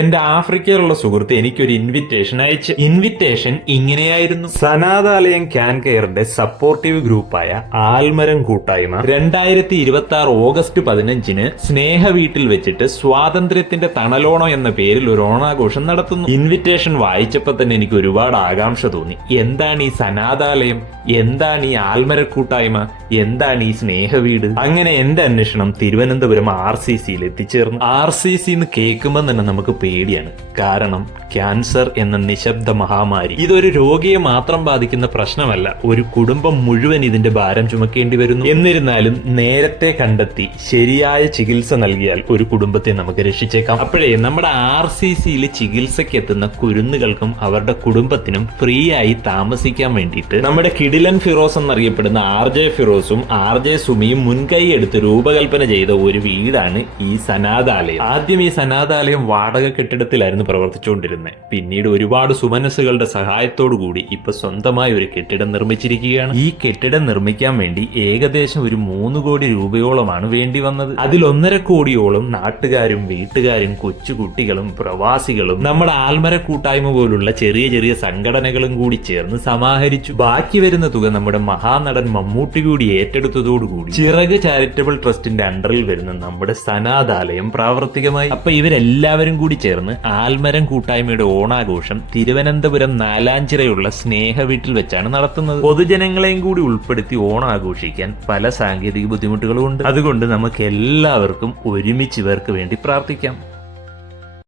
എന്റെ ആഫ്രിക്കയിലുള്ള സുഹൃത്ത് എനിക്കൊരു ഇൻവിറ്റേഷൻ അയച്ചു. ഇൻവിറ്റേഷൻ ഇങ്ങനെയായിരുന്നു: സനാതാലയം ക്യാൻ കെയറിന്റെ സപ്പോർട്ടീവ് ഗ്രൂപ്പായ ആൽമരം കൂട്ടായ്മ 2026 ഓഗസ്റ്റ് 15 സ്നേഹ വീട്ടിൽ വെച്ചിട്ട് സ്വാതന്ത്ര്യത്തിന്റെ തണലോണം എന്ന പേരിൽ ഒരു ഓണാഘോഷം നടത്തുന്നു. ഇൻവിറ്റേഷൻ വായിച്ചപ്പോ തന്നെ എനിക്ക് ഒരുപാട് ആകാംക്ഷ തോന്നി. എന്താണ് ഈ സനാതാലയം, എന്താണ് ഈ ആൽമര കൂട്ടായ്മ, എന്താണ് ഈ സ്നേഹവീട്? അങ്ങനെ എന്റെ അന്വേഷണം തിരുവനന്തപുരം RCCയിൽ എത്തിച്ചേർന്നു. RCC എന്ന് കേൾക്കുമ്പോൾ തന്നെ നമുക്ക് പേടിയാണ്. കാരണം ക്യാൻസർ എന്ന നിശബ്ദ മഹാമാരി ഇതൊരു രോഗിയെ മാത്രം ബാധിക്കുന്ന പ്രശ്നമല്ല, ഒരു കുടുംബം മുഴുവൻ ഇതിന്റെ ഭാരം ചുമക്കേണ്ടി വരുന്നു. എന്നിരുന്നാലും നേരത്തെ കണ്ടെത്തി ശരിയായ ചികിത്സ നൽകിയാൽ ഒരു കുടുംബത്തെ നമുക്ക് രക്ഷിച്ചേക്കാം. അപ്പോഴേ നമ്മുടെ RCCയിൽ ചികിത്സയ്ക്ക് എത്തുന്ന കുരുന്നുകൾക്കും അവരുടെ കുടുംബത്തിനും ഫ്രീ ആയി താമസിക്കാൻ വേണ്ടിയിട്ട് നമ്മുടെ കിടിലൻ ഫിറോസ് എന്നറിയപ്പെടുന്ന RJ ഫിറോസും RJ സുമിയും മുൻകൈ എടുത്ത് രൂപകൽപ്പന ചെയ്ത ഒരു വീടാണ് ഈ സനാതാലയം. ആദ്യം ഈ സനാതാലയം വാടക കെട്ടിടത്തിലായിരുന്നു പ്രവർത്തിച്ചുകൊണ്ടിരുന്നത്. പിന്നീട് ഒരുപാട് സുമനസ്സുകളുടെ സഹായത്തോടു കൂടി ഇപ്പൊ സ്വന്തമായി ഒരു കെട്ടിടം നിർമ്മിച്ചിരിക്കുകയാണ്. ഈ കെട്ടിടം നിർമ്മിക്കാൻ വേണ്ടി ഏകദേശം ഒരു 3 കോടി രൂപയോളമാണ് വേണ്ടി വന്നത്. അതിൽ 1.5 കോടിയോളം നാട്ടുകാരും വീട്ടുകാരും കൊച്ചുകുട്ടികളും പ്രവാസികളും നമ്മുടെ ആൽമര കൂട്ടായ്മ പോലുള്ള ചെറിയ ചെറിയ സംഘടനകളും കൂടി ചേർന്ന് സമാഹരിച്ചു. ബാക്കി വരുന്ന തുക നമ്മുടെ മഹാനടൻ മമ്മൂട്ടി കൂടി ഏറ്റെടുത്തതോടുകൂടി ചിറക് ചാരിറ്റബിൾ ട്രസ്റ്റിന്റെ അണ്ടറിൽ വരുന്ന നമ്മുടെ സനാതാലയം പ്രാവർത്തികമായി. അപ്പൊ ഇവരെല്ലാവരും കൂടി ചേർന്ന് ആൽമരം കൂട്ടായ്മയുടെ ഓണാഘോഷം തിരുവനന്തപുരം നാലാഞ്ചിറയുള്ള സ്നേഹ വീട്ടിൽ വെച്ചാണ് നടത്തുന്നത്. പൊതുജനങ്ങളെയും കൂടി ഉൾപ്പെടുത്തി ഓണാഘോഷിക്കാൻ പല സാങ്കേതിക ബുദ്ധിമുട്ടുകളും ഉണ്ട്. അതുകൊണ്ട് നമുക്ക് എല്ലാവർക്കും ഒരുമിച്ച് ഇവർക്ക് വേണ്ടി പ്രാർത്ഥിക്കാം.